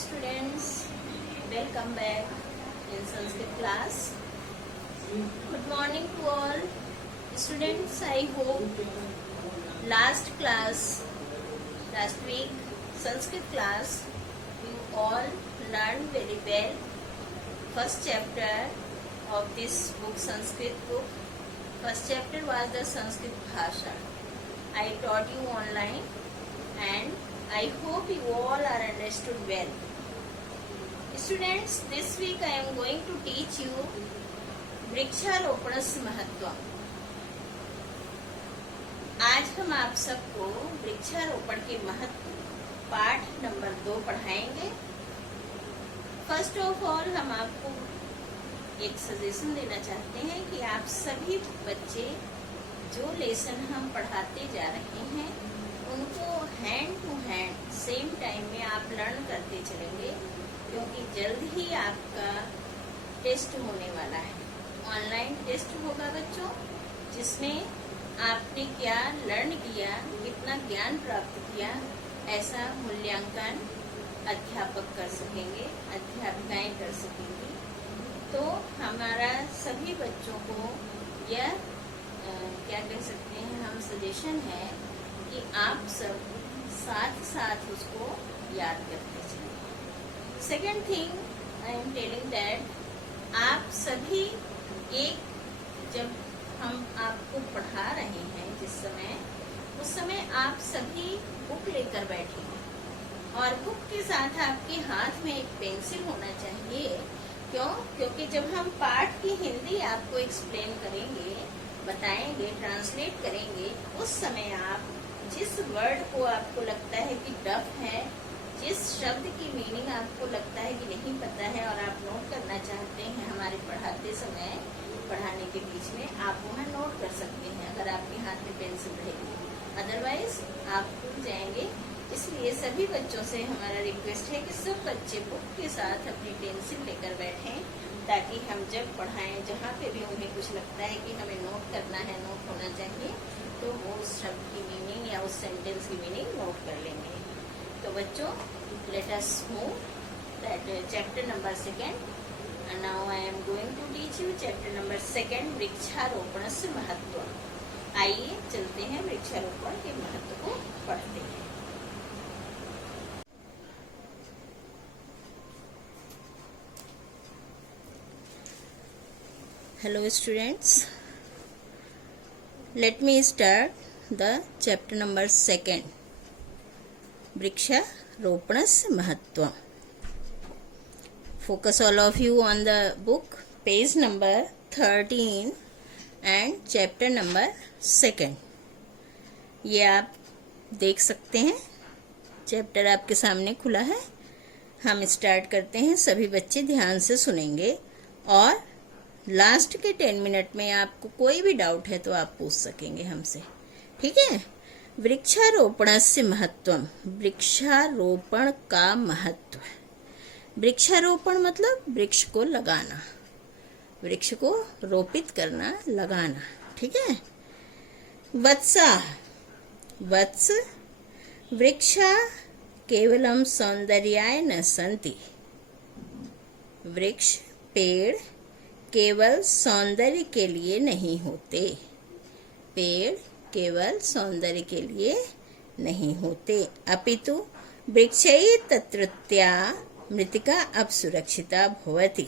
students, welcome back in Sanskrit class. Good morning to all students. I hope last week Sanskrit class, you all learned very well first chapter of this book, Sanskrit book. First chapter was the Sanskrit Bhasha. I taught you online and I hope you all are understood well. Students, this week I am going to teach you वृक्षारोपणस्य महत्व. आज हम आप सबको वृक्षारोपण के महत्व पाठ number 2 पढ़ाएंगे. फर्स्ट ऑफ ऑल हम आपको एक सजेशन देना चाहते हैं कि आप सभी बच्चे जो लेसन हम पढ़ाते जा रहे हैं उनको hand to hand same time में आप लर्न करते चलेंगे, क्योंकि जल्द ही आपका टेस्ट होने वाला है. ऑनलाइन टेस्ट होगा बच्चों, जिसमें आपने क्या लर्न किया, कितना ज्ञान प्राप्त किया, ऐसा मूल्यांकन अध्यापक कर सकेंगे, अध्यापिकाएं कर सकेंगी. तो हमारा सभी बच्चों को यह क्या कह सकते हैं, हम सजेशन है कि आप सब साथ साथ उसको याद करते चलिए. Second thing I am telling that आप सभी जब हम आपको पढ़ा रहे हैं उस समय आप सभी बुक लेकर बैठेंगे और बुक के साथ आपके हाथ में एक पेंसिल होना चाहिए. क्योंकि जब हम पाठ की हिंदी आपको एक्सप्लेन करेंगे, बताएंगे, ट्रांसलेट करेंगे, उस समय आप जिस वर्ड को आपको लगता है कि टफ है, जिस शब्द की मीनिंग आपको लगता है कि नहीं पता है और आप नोट करना चाहते हैं हमारे पढ़ाते समय, पढ़ाने के बीच में, आप वहाँ नोट कर सकते हैं अगर आपके हाथ में पेंसिल रहेगी. अदरवाइज आप भूल जाएंगे. इसलिए सभी बच्चों से हमारा रिक्वेस्ट है कि सब बच्चे बुक के साथ अपनी पेंसिल लेकर बैठें, ताकि हम जब पढ़ाएं, जहाँ पे भी उन्हें कुछ लगता है कि हमें नोट करना है, नोट होना चाहिए, तो वो उस शब्द की मीनिंग या उस सेंटेंस की मीनिंग नोट कर लेंगे. तो बच्चों, let us move that chapter number 2. and now I am going to teach you chapter number 2, वृक्षारोपणस्य महत्व. आइए चलते हैं, वृक्षारोपण के महत्व को पढ़ते हैं. Hello students, let me start the chapter number 2, वृक्षारोपणस्य महत्व. Focus all of you on the book, page number 13 and chapter number 2. ये आप देख सकते हैं, चैप्टर आपके सामने खुला है. हम स्टार्ट करते हैं. सभी बच्चे ध्यान से सुनेंगे और लास्ट के 10 मिनट में आपको कोई भी डाउट है तो आप पूछ सकेंगे हमसे. ठीक है. वृक्षारोपणस्य महत्वम, वृक्षारोपण का महत्व. वृक्षारोपण मतलब वृक्ष को लगाना, वृक्ष को रोपित करना, लगाना. ठीक है. वत्सा, वत्स, वृक्षा केवलम सौंदर्याय न सन्ति. वृक्ष, पेड़ केवल सौंदर्य के लिए नहीं होते. पेड़ केवल सौंदर्य के लिए नहीं होते. अपितु वृक्षैः तत्रत्या मृत्तिका अपसुरक्षिता भवति.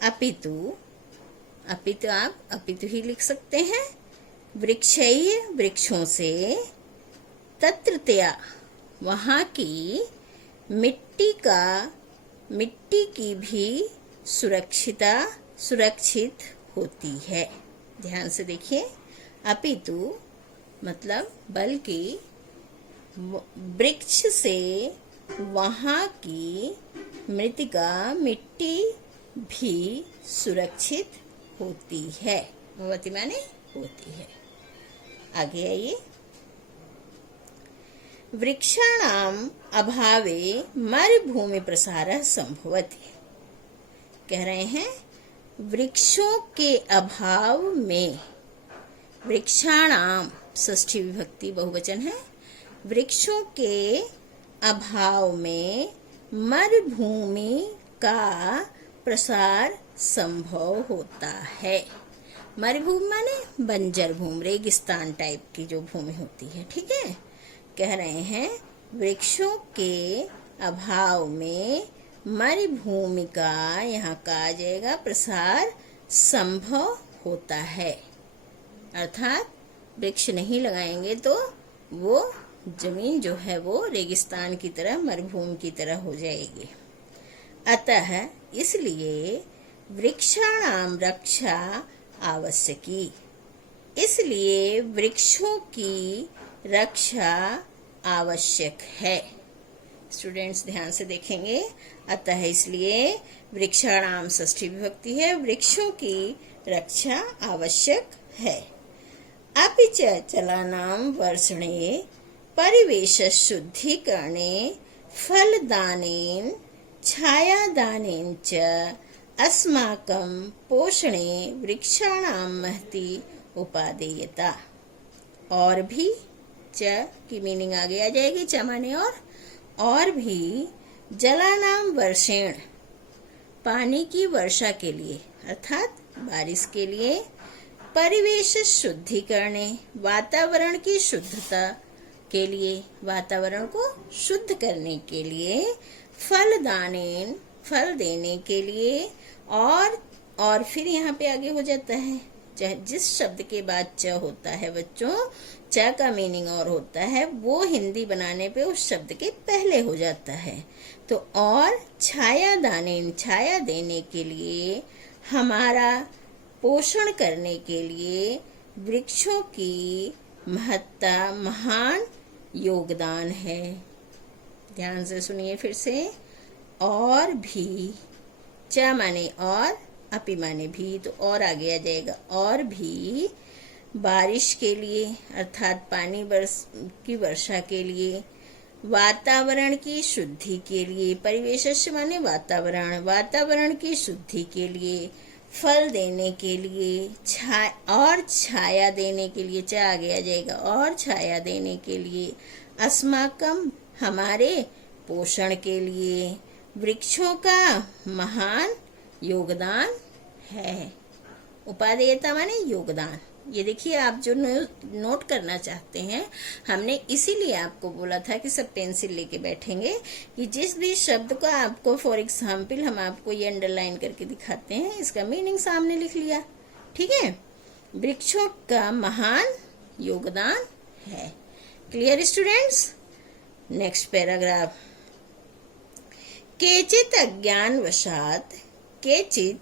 अपितु, अपितु आप अपितु ही लिख सकते हैं. वृक्षैः वृक्षों से, तत्रत्या वहाँ की, मिट्टी की भी सुरक्षित होती है. ध्यान से देखिए. अपितु मतलब बल्कि, वृक्ष से वहाँ की मृत्तिका, मिट्टी भी सुरक्षित होती है. भवति माने होती है. आगे आइए. वृक्षाणाम अभावे मरुभूमि प्रसारः संभवति. कह रहे हैं वृक्षों के अभाव में, वृक्षाणाम षष्ठी विभक्ति बहुवचन है, वृक्षों के अभाव में मरुभूमि का प्रसार संभव होता है। मरुभूमि माने बंजर भूमि, रेगिस्तान टाइप की जो भूमि होती है, ठीक है। कह रहे हैं वृक्षों के अभाव में मरुभूमि का, यहाँ का आ जाएगा, प्रसार संभव होता है। अर्थात वृक्ष नहीं लगाएंगे तो वो जमीन जो है वो रेगिस्तान की तरह, मरुभूमि की तरह हो जाएगी। अतः इसलिए वृक्षाणाम रक्षा आवश्यकी, इसलिए वृक्षों की रक्षा आवश्यक है। स्टूडेंट्स ध्यान से देखेंगे। अतः इसलिए वृक्षाणाम षष्ठी विभक्ति है, वृक्षों की रक्षा आवश्यक है। अपि च जलानां वर्षणे परिवेश शुद्धिकरणे फलदानेन छायादानेन च अस्माकं पोषणे वृक्षाणां महती उपादेयता। और भी, च की मीनिंग आगे आ जाएगी, च माने और भी, जलानाम वर्षेण पानी की वर्षा के लिए अर्थात बारिश के लिए, परिवेश शुद्धिकरणे वातावरण की शुद्धता के लिए, वातावरण को शुद्ध करने के लिए, फलदानेन फल देने के लिए, और फिर यहाँ पे आगे हो जाता है, जिस शब्द के बाद च होता है बच्चों, च का मीनिंग और होता है, वो हिंदी बनाने पे उस शब्द के पहले हो जाता है। तो और छाया दानेन, छाया देने के लिए, हमारा पोषण करने के लिए वृक्षों की महत्ता, महान योगदान है। ध्यान से सुनिए फिर से। और भी, च माने और, अपि माने भी, तो और आगे आ जाएगा। और भी बारिश के लिए अर्थात पानी की वर्षा के लिए, वातावरण की शुद्धि के लिए, परिवेश माने वातावरण, वातावरण की शुद्धि के लिए, फल देने के लिए, और छाया देने के लिए, च आगे आ जाएगा, और छाया देने के लिए, अस्माकम हमारे पोषण के लिए वृक्षों का महान योगदान है। उपादेयता माने योगदान। ये देखिए, आप जो नोट करना चाहते हैं, हमने इसीलिए आपको बोला था कि सब पेंसिल लेके बैठेंगे कि जिस भी शब्द का आपको, फॉर एग्जाम्पल हम आपको ये अंडरलाइन करके दिखाते हैं, इसका मीनिंग सामने लिख लिया, ठीक है। वृक्षों का महान योगदान है। Clear students? Next paragraph. केचित अज्ञानवशात् केचित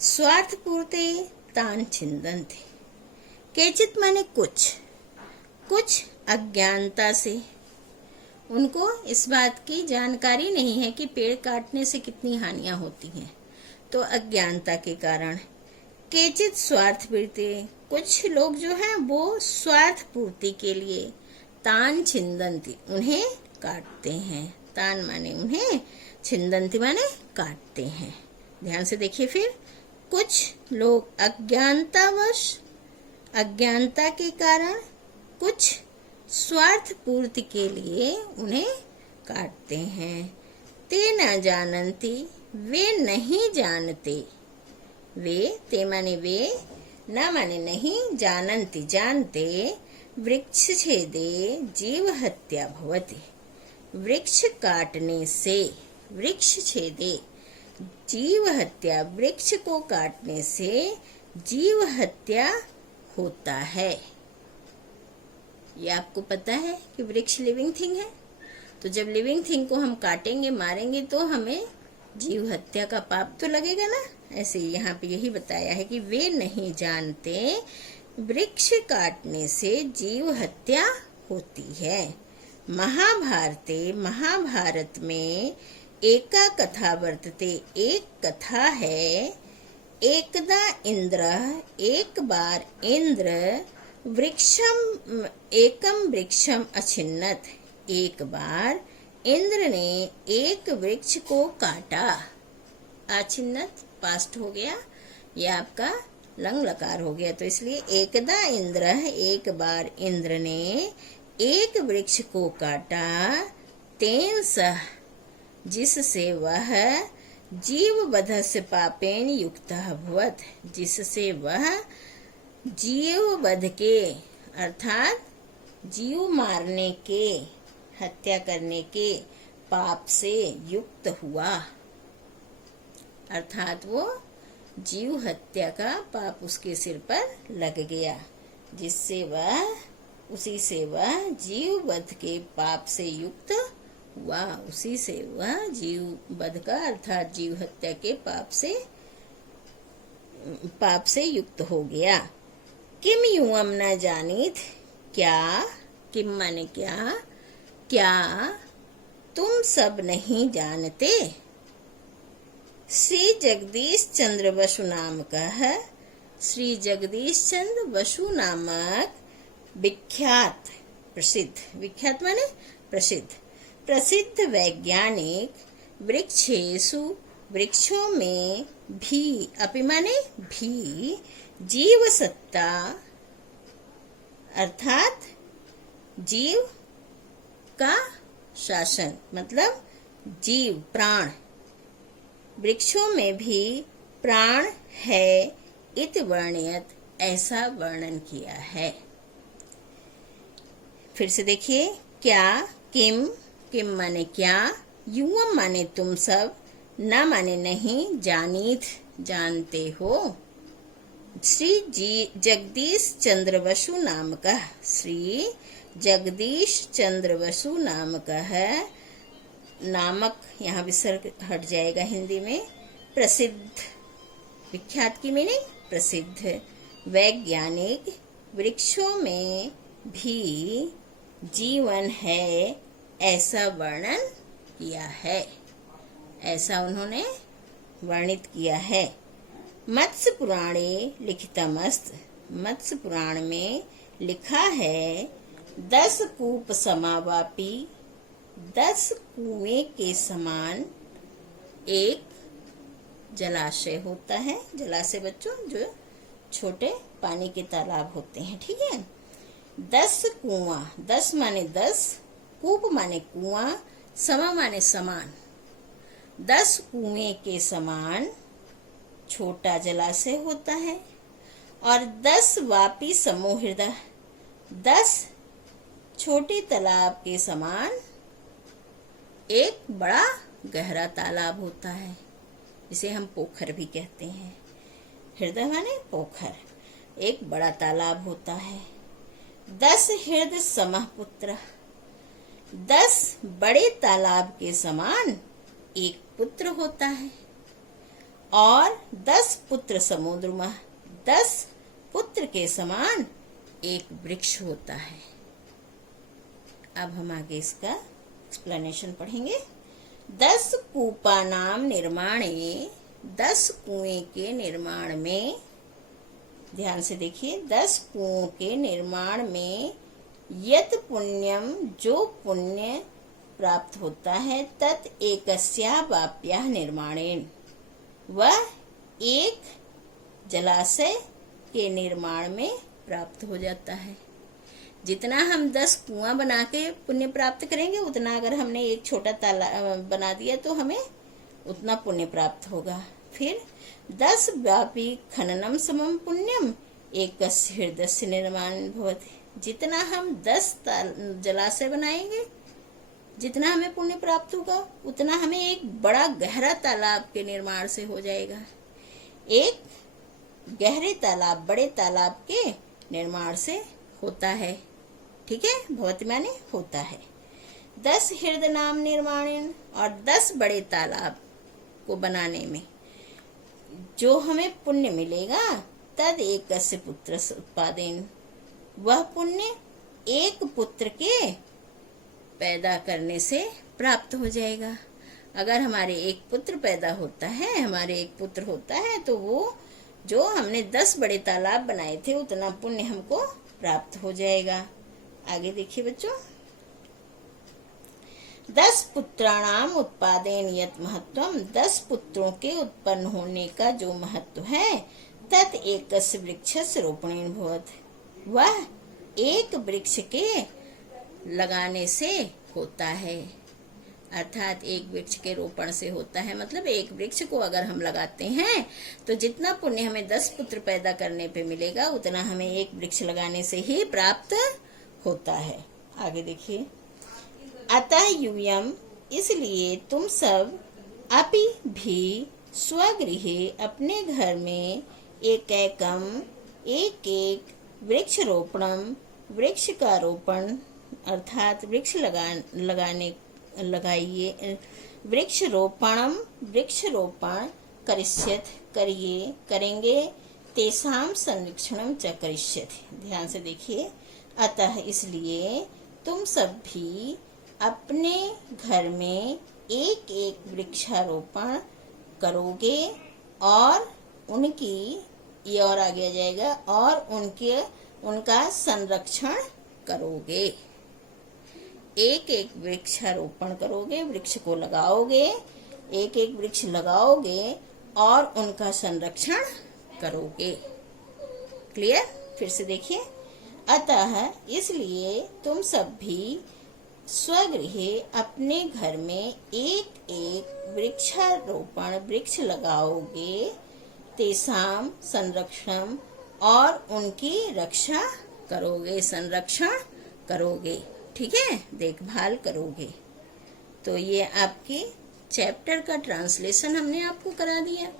स्वार्थपूर्ते तान छिन्दन्ति। केचित माने कुछ अज्ञानता से, उनको इस बात की जानकारी नहीं है कि पेड़ काटने से कितनी हानियां होती हैं, तो अज्ञानता के कारण। केचित स्वार्थपूर्ते, कुछ लोग जो हैं वो स्वार्थ पूर्ति के लिए, तान छिन्दन्ति उन्हें काटते हैं। तान माने उन्हें, छिन्दन्ति माने काटते हैं। ध्यान से देखिए फिर। कुछ लोग अज्ञानता के कारण, कुछ स्वार्थ पूर्ति के लिए उन्हें काटते हैं। ते न जानन्ति, वे नहीं जानते। वे, ते माने वे, न माने नहीं, जानन्ति जानते, वृक्ष छेदे जीव हत्या भवति। वृक्ष काटने से, वृक्ष छेदे जीव हत्या, वृक्ष को काटने से जीव हत्या होता है। ये आपको पता है कि वृक्ष लिविंग थिंग है, तो जब लिविंग थिंग को हम काटेंगे, मारेंगे, तो हमें जीव हत्या का पाप तो लगेगा ना। ऐसे यहाँ पे यही बताया है कि वे नहीं जानते वृक्ष काटने से जीव हत्या होती है। महाभारते, महाभारत में एका कथा वर्तते, एक कथा है। एकदा इंद्र, एक बार इंद्र, एकम वृक्षम अछिन्नत, एक बार इंद्र ने एक वृक्ष को काटा। अछिन्नत पास्ट हो गया, ये आपका लंग लकार हो गया, तो इसलिए एकदा इंद्र, एक बार इंद्र ने एक वृक्ष को काटा। तेन सह, जिससे वह जीव वधस्य पापेन युक्तः भवत, जिससे वह जीव वध के अर्थात जीव मारने के, हत्या करने के पाप से युक्त हुआ, अर्थात वो जीव हत्या का पाप उसके सिर पर लग गया, जिससे वह उसी से वह जीव वध के पाप से युक्त हुआ, उसी से वह जीव वध का अर्थात जीव हत्या के पाप से युक्त हो गया। किम युवम न जानित, क्या, किम माने क्या, क्या तुम सब नहीं जानते। श्री जगदीश चंद्र बसु नाम का है, श्री जगदीश चंद्र बसु नामक विख्यात, प्रसिद्ध, विख्यात माने प्रसिद्ध, प्रसिद्ध वैज्ञानिक वृक्षेषु, वृक्षों में भी, अपि माने भी, जीव सत्ता अर्थात जीव का शासन, मतलब जीव प्राण, वृक्षों में भी प्राण है, इत वर्णयत, ऐसा वर्णन किया है। फिर से देखिए, क्या, किम, किम माने क्या, युवम माने तुम सब, न माने नहीं, जानीत जानते हो। श्री जगदीश चंद्र बसु नाम का, श्री जगदीश चंद्र बसु नाम का है, नामक यहाँ विसर्ग हट जाएगा हिंदी में, प्रसिद्ध, विख्यात की मीनिंग प्रसिद्ध, वैज्ञानिक, वृक्षों में भी जीवन है, ऐसा वर्णन किया है, ऐसा उन्होंने वर्णित किया है। मत्स्य पुराणे लिखितमस्त, मत्स्य पुराण में लिखा है, 10 कूप समावापी, 10 कुएं के समान एक जलाशय होता है। जलाशय बच्चों जो छोटे पानी के तालाब होते हैं, ठीक है। 10 कुआं, 10 माने 10, कूप माने कुआं, समा माने समान, 10 कुएं के समान छोटा जलाशय होता है, और 10 वापी समूह हृदय, 10 छोटे तालाब के समान एक बड़ा गहरा तालाब होता है, जिसे हम पोखर भी कहते हैं। हृदय माने पोखर, एक बड़ा तालाब होता है। 10 हृदय समः पुत्र, 10 बड़े तालाब के समान एक पुत्र होता है, और 10 पुत्र समुद्रमा, 10 पुत्र के समान एक वृक्ष होता है। अब हम आगे इसका एक्सप्लेनेशन पढ़ेंगे। 10 कूपानाम निर्माणे, 10 कुएं के निर्माण में, ध्यान से देखिए, 10 कुओं के निर्माण में यत पुण्यम, जो पुण्य प्राप्त होता है, तत् एकस्या वाप्याः निर्माणेन, वह एक जलाशय के निर्माण में प्राप्त हो जाता है। जितना हम 10 कुआं बना के पुण्य प्राप्त करेंगे, उतना अगर हमने एक छोटा तालाब बना दिया तो हमें उतना पुण्य प्राप्त होगा। फिर 10 व्यापी खननम समम पुण्यम एकस्य हृदयस्य निर्माण भवति, जितना हम 10 जलाशय बनाएंगे, जितना हमें पुण्य प्राप्त होगा, उतना हमें एक बड़ा गहरा तालाब के निर्माण से हो जाएगा। एक गहरे तालाब, बड़े तालाब के निर्माण से होता है, ठीक है। भवति माने होता है। 10 हृदय नाम निर्माण, और 10 बड़े तालाब को बनाने में जो हमें पुण्य मिलेगा, तद एकस्य पुत्र उत्पादेन, वह पुण्य एक पुत्र के पैदा करने से प्राप्त हो जाएगा। अगर हमारे एक पुत्र पैदा होता है, हमारे एक पुत्र होता है, तो वो जो हमने 10 बड़े तालाब बनाए थे, उतना पुण्य हमको प्राप्त हो जाएगा। आगे देखिए बच्चों, 10 पुत्राणाम उत्पादेन यत महत्वम, 10 पुत्रों के उत्पन्न होने का जो महत्व है, तत् एकस्य वृक्षस्य रोपणेन भवत, वह एक वृक्ष के लगाने से होता है। अर्थात एक वृक्ष के रोपण से होता है, मतलब एक वृक्ष को अगर हम लगाते हैं तो जितना पुण्य हमें 10 पुत्र पैदा करने पे मिलेगा उतना हमें एक वृक्ष लगाने से ही प्राप्त होता है। आगे देखिए, अतः यूयम, इसलिए तुम सब अपि भी स्वगृहे, अपने घर में एकैकम, एक एक वृक्ष रोपणम, वृक्ष का रोपण अर्थात वृक्ष लगाइए, वृक्ष रोपणम, वृक्ष रोपण करिष्यत, करिए, करेंगे, तेसाम संरक्षणम च करिष्यत। ध्यान से देखिए, अतः इसलिए तुम सब भी अपने घर में एक एक वृक्षारोपण करोगे और उनकी, ये और आगे आ जाएगा, और उनका संरक्षण करोगे। एक एक वृक्षारोपण करोगे, वृक्ष को लगाओगे, एक एक वृक्ष लगाओगे और उनका संरक्षण करोगे। क्लियर? फिर से देखिए, अतः इसलिए तुम सब भी स्वगृहे, अपने घर में एक एक वृक्षारोपण, वृक्ष लगाओगे, तेसाम संरक्षण, और उनकी रक्षा करोगे, संरक्षण करोगे, ठीक है, देखभाल करोगे। तो ये आपके चैप्टर का ट्रांसलेशन हमने आपको करा दिया।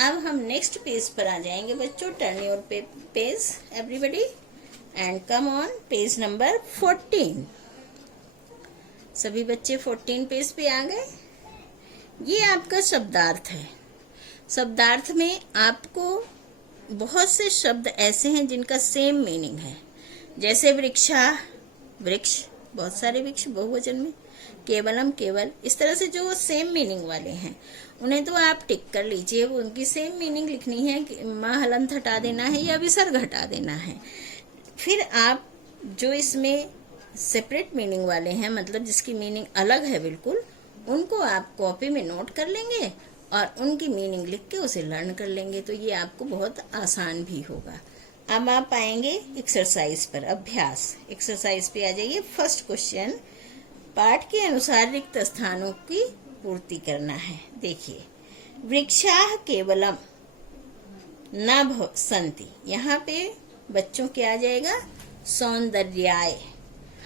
अब हम नेक्स्ट पेज पर आ जाएंगे बच्चों। Turn your page everybody and come on page number 14। सभी बच्चे 14 पेज पे आ गए। ये आपका शब्दार्थ है। शब्दार्थ में आपको बहुत से शब्द ऐसे हैं जिनका सेम मीनिंग है, जैसे वृक्षा, वृक्ष, बहुत सारे वृक्ष बहुवचन में, केवलम, केवल, इस तरह से जो सेम मीनिंग वाले हैं उन्हें तो आप टिक कर लीजिए। वो उनकी सेम मीनिंग लिखनी है कि माँ हलंत हटा देना है या विसर्ग हटा देना है। फिर आप जो इसमें सेपरेट मीनिंग वाले हैं, मतलब जिसकी मीनिंग अलग है बिल्कुल, उनको आप कॉपी में नोट कर लेंगे और उनकी मीनिंग लिख के उसे लर्न कर लेंगे, तो ये आपको बहुत आसान भी होगा। अब आप आएंगे एक्सरसाइज पर, अभ्यास एक्सरसाइज पे आ जाइए। फर्स्ट क्वेश्चन, पाठ के अनुसार रिक्त स्थानों की पूर्ति करना है। देखिए, वृक्षाः केवलम न सन्ति, यहाँ पे बच्चों क्या आ जाएगा, सौंदर्याय।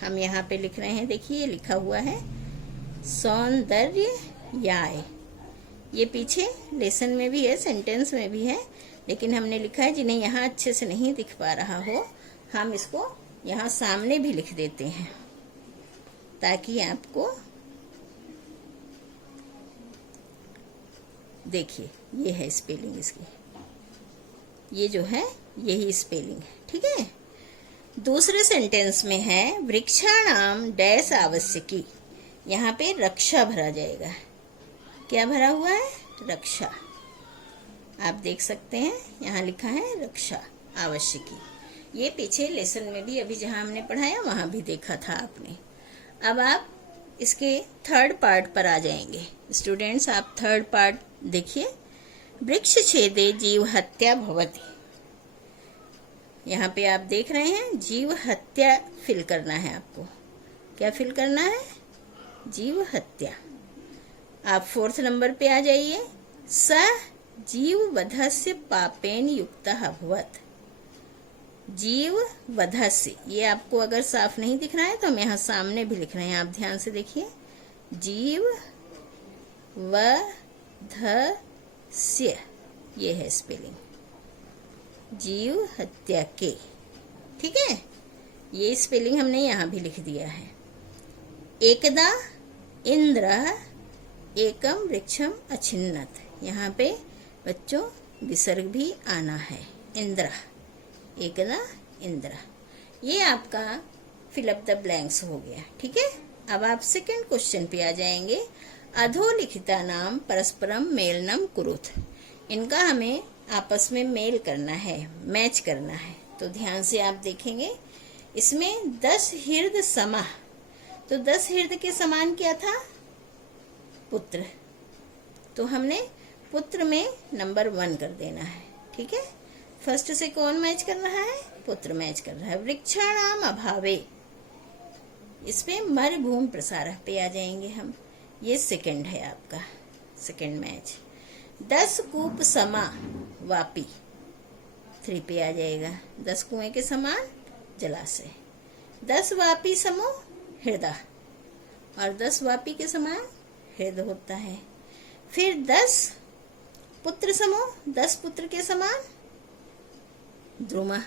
हम यहाँ पे लिख रहे हैं, देखिए लिखा हुआ है सौंदर्याय। ये पीछे लेसन में भी है, सेंटेंस में भी है, लेकिन हमने लिखा है, जिन्हें यहाँ अच्छे से नहीं दिख पा रहा हो, हम इसको यहाँ सामने भी लिख देते हैं ताकि आपको, देखिए ये है स्पेलिंग इसकी, ये जो है यही स्पेलिंग है, ठीक है। दूसरे सेंटेंस में है वृक्षाणाम डैश आवश्यकी, यहाँ पे रक्षा भरा जाएगा। क्या भरा हुआ है, रक्षा। आप देख सकते हैं यहाँ लिखा है रक्षा आवश्यकी। ये पीछे लेसन में भी अभी जहाँ हमने पढ़ाया वहाँ भी देखा था आपने। अब आप इसके थर्ड पार्ट पर आ जाएंगे। स्टूडेंट्स, आप थर्ड पार्ट देखिए। वृक्ष छेदे जीव हत्या भवति, यहाँ पे आप देख रहे हैं जीव हत्या फिल करना है आपको। क्या फिल करना है, जीव हत्या। आप फोर्थ नंबर पे आ जाइए। स जीव वधस्य पापेन युक्तः अभवत्, जीव वधस्य, ये आपको अगर साफ नहीं दिख रहा है तो हम यहाँ सामने भी लिख रहे हैं, आप ध्यान से देखिए। जीव वधस्य, ये है स्पेलिंग, जीव हत्या के, ठीक है। ये स्पेलिंग हमने यहाँ भी लिख दिया है। एकदा इंद्र एकम वृक्षम अछिन्नत, यहाँ पे बच्चों विसर्ग भी आना है, इंद्र, एकदा इंद्र। ये आपका फिलअप द ब्लैंक्स हो गया, ठीक है। अब आप सेकंड क्वेश्चन पे आ जाएंगे। अधोलिखिता नाम परस्परम मेलनम कुरुत, इनका हमें आपस में मेल करना है, मैच करना है। तो ध्यान से आप देखेंगे, इसमें 10 हृद समः, तो 10 हृद के समान क्या था, पुत्र। तो हमने पुत्र में नंबर 1 कर देना है, ठीक है। फर्स्ट से कौन मैच कर रहा है, पुत्र मैच कर रहा है। वृक्षाणाम अभावे, इस पे मरुभूमि प्रसारः पे आ जाएंगे हम। ये सेकंड है आपका, सेकंड मैच। 10 कूप समा वापी, 3 पे आ जाएगा। 10 कुएं के समान जलाशय। 10 वापी समो हृदय, और 10 वापी के समान हृदय होता है। फिर 10 पुत्र समो, 10 पुत्र के समान द्रुमा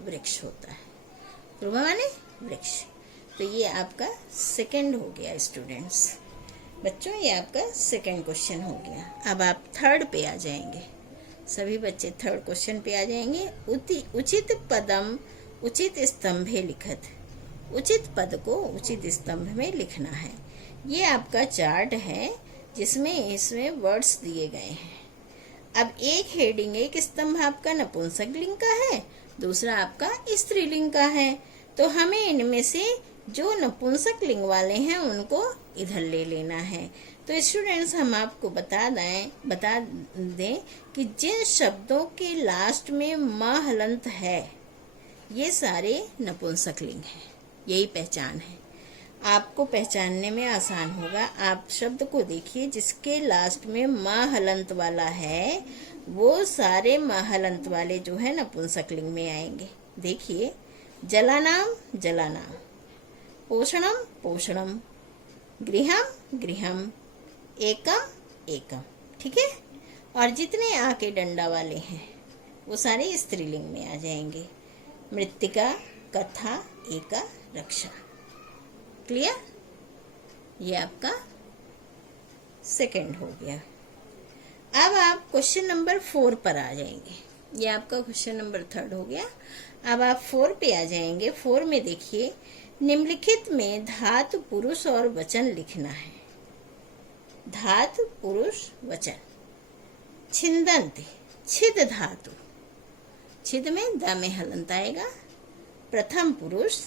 वृक्ष होता है। द्रुमा माने वृक्ष। तो ये आपका सेकंड हो गया स्टूडेंट्स। बच्चों ये आपका सेकंड क्वेश्चन हो गया। अब आप थर्ड पे आ जाएंगे, सभी बच्चे थर्ड क्वेश्चन पे आ जाएंगे। उचित पदम उचित स्तंभे लिखत, उचित पद को उचित स्तंभ में लिखना है। ये आपका चार्ट है जिसमें इसमें वर्ड्स दिए गए हैं। अब एक हेडिंग, एक स्तंभ आपका नपुंसक लिंग का है, दूसरा आपका स्त्रीलिंग का है। तो हमें इनमें से जो नपुंसक लिंग वाले हैं उनको इधर ले लेना है। तो स्टूडेंट्स हम आपको बता दें कि जिन शब्दों के लास्ट में म हलंत है ये सारे नपुंसक लिंग हैं। यही पहचान है, आपको पहचानने में आसान होगा। आप शब्द को देखिए जिसके लास्ट में म हलंत वाला है वो सारे म हलंत वाले जो है नपुंसक लिंग में आएंगे। देखिए, जलानाम जलानाम, पोषणम पोषणम, गृहम गृहम, एकम एकम। ठीक है, और जितने आ के डंडा वाले हैं वो सारे स्त्रीलिंग में आ जाएंगे। मृत्तिका, कथा, एका, रक्षा। क्लियर? ये आपका सेकंड हो गया। अब आप क्वेश्चन नंबर 4 पर आ जाएंगे। ये आपका क्वेश्चन नंबर 3 हो गया। अब आप 4 पे आ जाएंगे। 4 में देखिए, निम्नलिखित में धातु पुरुष और वचन लिखना है। धातु पुरुष वचन। छिंदंती, छिद धातु, छिद में द में हलंत आएगा। प्रथम पुरुष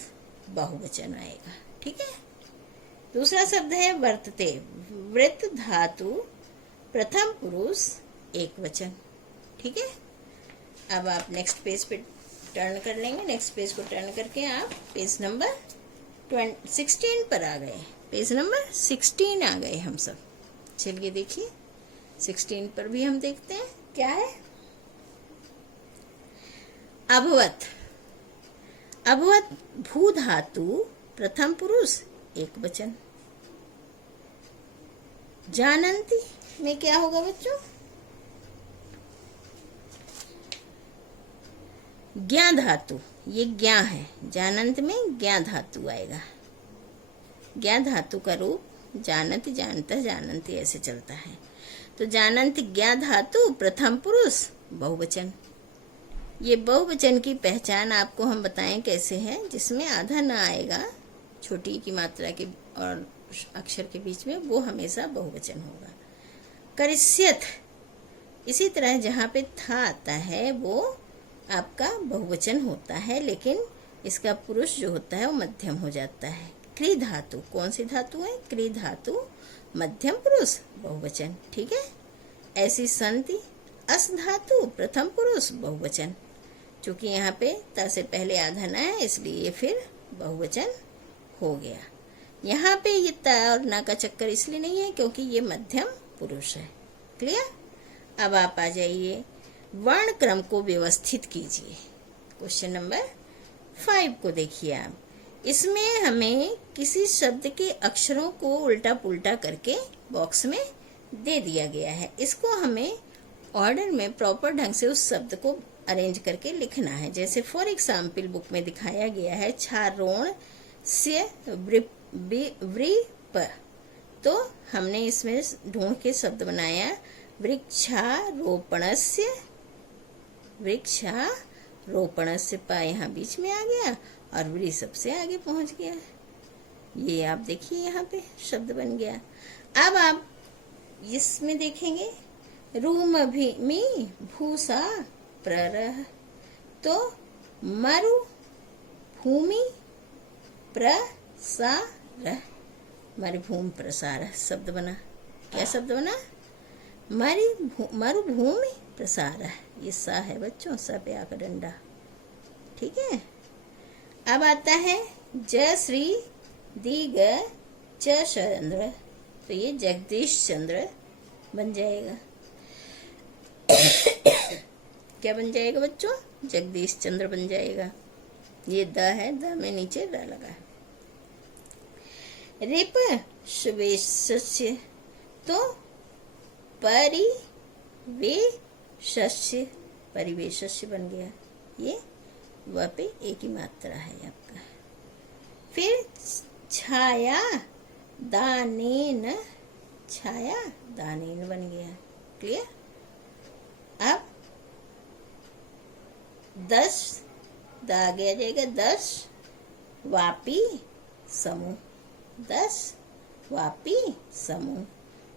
बहुवचन आएगा। ठीक है। दूसरा शब्द है वर्तते, वृत्त धातु, प्रथम पुरुष एक वचन। ठीक है। अब आप नेक्स्ट पेज पे टर्न कर लेंगे। नेक्स्ट पेज को टर्न करके आप पेज नंबर 16 पर आ गए। पेज नंबर 16 आ गए हम सब। चलिए देखिए, 16 पर भी हम देखते हैं क्या है। अभवत, अभवत भू धातु, प्रथम पुरुष एक वचन। जानंती में क्या होगा बच्चों? ज्ञा धातु, ये ज्ञा है। जानंत में ज्ञा धातु आएगा। ज्ञा धातु का रूप जानत, जानता, जानंती ऐसे चलता है। तो जानंत ज्ञा धातु, प्रथम पुरुष बहुवचन। ये बहुवचन की पहचान आपको हम बताएं कैसे है, जिसमें आधा न आएगा छोटी की मात्रा के और अक्षर के बीच में, वो हमेशा बहुवचन होगा। करिष्यत, इसी तरह जहाँ पे था आता है वो आपका बहुवचन होता है, लेकिन इसका पुरुष जो होता है वो मध्यम हो जाता है। क्री धातु, कौन सी धातु है? क्री धातु, मध्यम पुरुष बहुवचन। ठीक है। ऐसी संति, अस धातु, प्रथम पुरुष बहुवचन। चूंकि यहाँ पे त से पहले आधा न है इसलिए ये फिर बहुवचन हो गया। यहाँ पे ये त और न का चक्कर इसलिए नहीं है क्योंकि ये मध्यम पुरुष है। क्लियर? अब आप आ जाइए, वर्ण क्रम को व्यवस्थित कीजिए। क्वेश्चन नंबर 5 को देखिए आप। इसमें हमें किसी शब्द के अक्षरों को उल्टा पुल्टा करके बॉक्स में दे दिया गया है। इसको हमें ऑर्डर में प्रॉपर ढंग से उस शब्द को अरेंज करके लिखना है। जैसे फॉर एग्जाम्पल बुक में दिखाया गया है छारोण से वृप, तो हमने इसमें ढूंढ के शब्द बनाया वृक्षारोपणस्य, वृक्षारोपणस्य पा यहाँ बीच में आ गया और वृ सबसे आगे पहुंच गया। ये आप देखिए यहाँ पे शब्द बन गया। अब आप इसमें देखेंगे रूम भी मी भूसा प्ररह, तो मरु भूमि प्रसार, मरुभूमि प्रसार शब्द बना। क्या शब्द बना? मरुभूमि प्रसार। ये सा है बच्चों, सा पे आकर डंडा। ठीक है। अब आता है ज श्री दीग च चंद्र, तो ये जगदीश चंद्र बन जाएगा। क्या बन जाएगा बच्चों? जगदीश चंद्र बन जाएगा। ये द है, द में नीचे र लगा। रिप शुभेशस्य, तो परिवेशस्य, परिवेशस्य बन गया। ये वह पे एक ही मात्रा है आपका। फिर छाया दानेन, छाया दानेन बन गया। क्लियर? अब 10 द आगे आ जाएगा, 10 वापी समूह, 10 वापी समूह।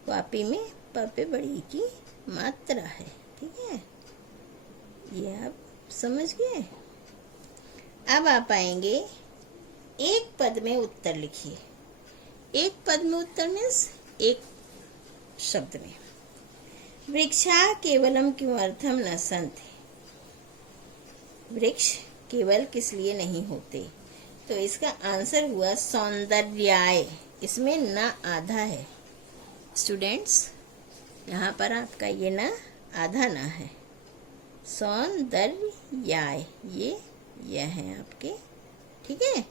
वापी में प पे बड़ी की मात्रा है। ठीक है, ये आप समझ गए। अब आप आएंगे एक पद में उत्तर लिखिए। एक पद में उत्तर मीन्स एक शब्द में। वृक्षा केवलम किमर्थम न सन्ति, वृक्ष केवल किस लिए नहीं होते? तो इसका आंसर हुआ सौंदर्याय। इसमें न आधा है स्टूडेंट्स, यहाँ पर आपका ये न आधा ना है। सौंदर्याय ये है आपके। ठीक है।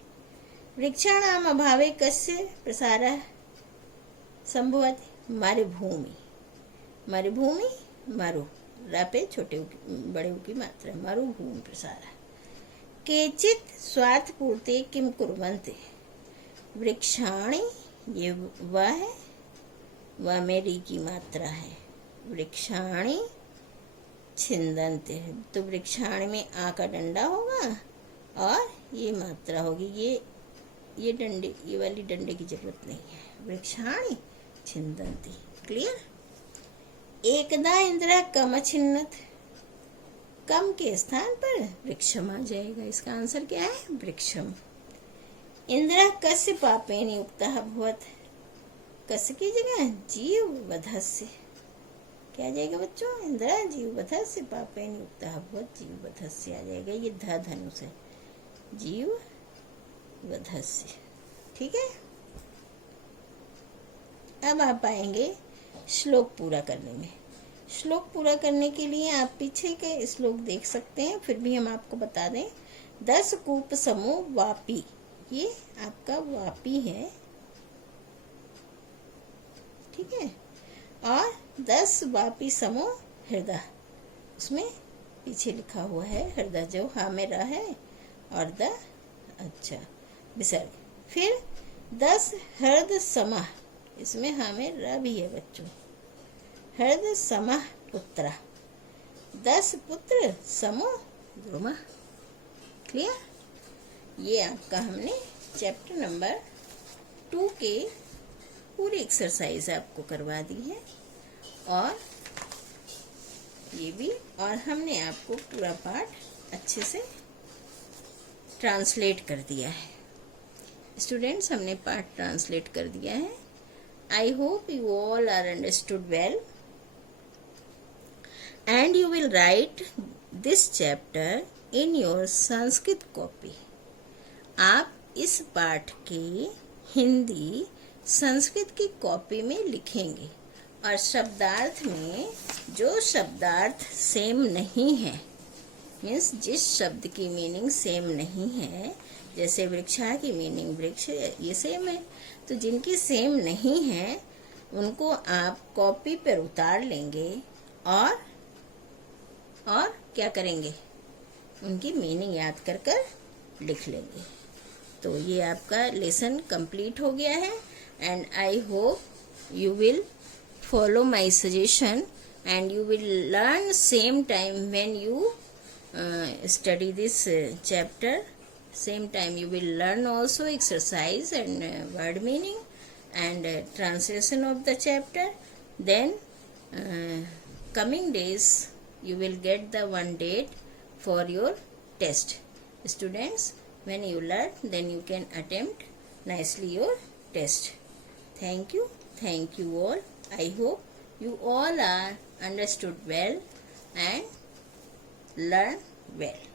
वृक्षाणाम अभावे कस्य प्रसारः संभवति, मरुभूमि, मरुभूमि मरु रापे छोटे बड़े की मात्रा, मरुभूमि प्रसारः। केचित् स्वार्थपूर्ते किम कुर्वन्ति, वृक्षाणि, ये वह है, वह में री की मात्रा है। वृक्षाणि छिन्दन्ति, तो वृक्षाणि में आ का डंडा होगा और ये मात्रा होगी। ये डंडे, ये वाली डंडे की जरूरत नहीं है। वृक्षाणि छिन्दन्ति। क्लियर? एकदा इंद्र कम छिन्नत, कम के स्थान पर वृक्षम आ जाएगा। इसका आंसर क्या है? वृक्षम। इंद्र कस्य पापेन युक्तः अभवत्, कस्य की जगह जीववधस्य, क्या आ जाएगा बच्चों? इंद्र जीववधस्य पापेन युक्तः अभवत्, जीववधस्य आ जाएगा। ये ध धनुष है, जीववधस्य। ठीक है। अब आप आएंगे श्लोक पूरा करने में। श्लोक पूरा करने के लिए आप पीछे के श्लोक देख सकते हैं, फिर भी हम आपको बता दें। 10 कूप समूह वापी, ये आपका वापी है। ठीक है। और 10 वापी समूह हृदय, उसमें पीछे लिखा हुआ है हृदय, जो हा में रहा है और द अच्छा विसर्ग। फिर 10 हृदय समः, इसमें हा में र भी है बच्चों। हृदय समः पुत्र, 10 पुत्र समूह द्रुमः। क्लियर? ये आपका हमने चैप्टर नंबर 2 के पूरी एक्सरसाइज आपको करवा दी है, और ये भी, और हमने आपको पूरा पाठ अच्छे से ट्रांसलेट कर दिया है। स्टूडेंट्स, हमने पाठ ट्रांसलेट कर दिया है। I hope you all are understood well, and you will write this chapter in your Sanskrit copy. आप इस पाठ की हिंदी संस्कृत की कॉपी में लिखेंगे, और शब्दार्थ में जो शब्दार्थ सेम नहीं है, मीन्स जिस शब्द की मीनिंग सेम नहीं है, जैसे वृक्षा की मीनिंग वृक्ष ये सेम है, तो जिनकी सेम नहीं है उनको आप कॉपी पर उतार लेंगे और क्या करेंगे, उनकी मीनिंग याद कर कर लिख लेंगे। तो ये आपका लेसन कंप्लीट हो गया है, and I hope you will follow my suggestion and you will learn same time when you study this chapter. Same time you will learn also exercise and word meaning and translation of the chapter. Then coming days you will get the one date for your test. Students, when you learn, then you can attempt nicely your test. Thank you all. I hope you all are understood well and learn well.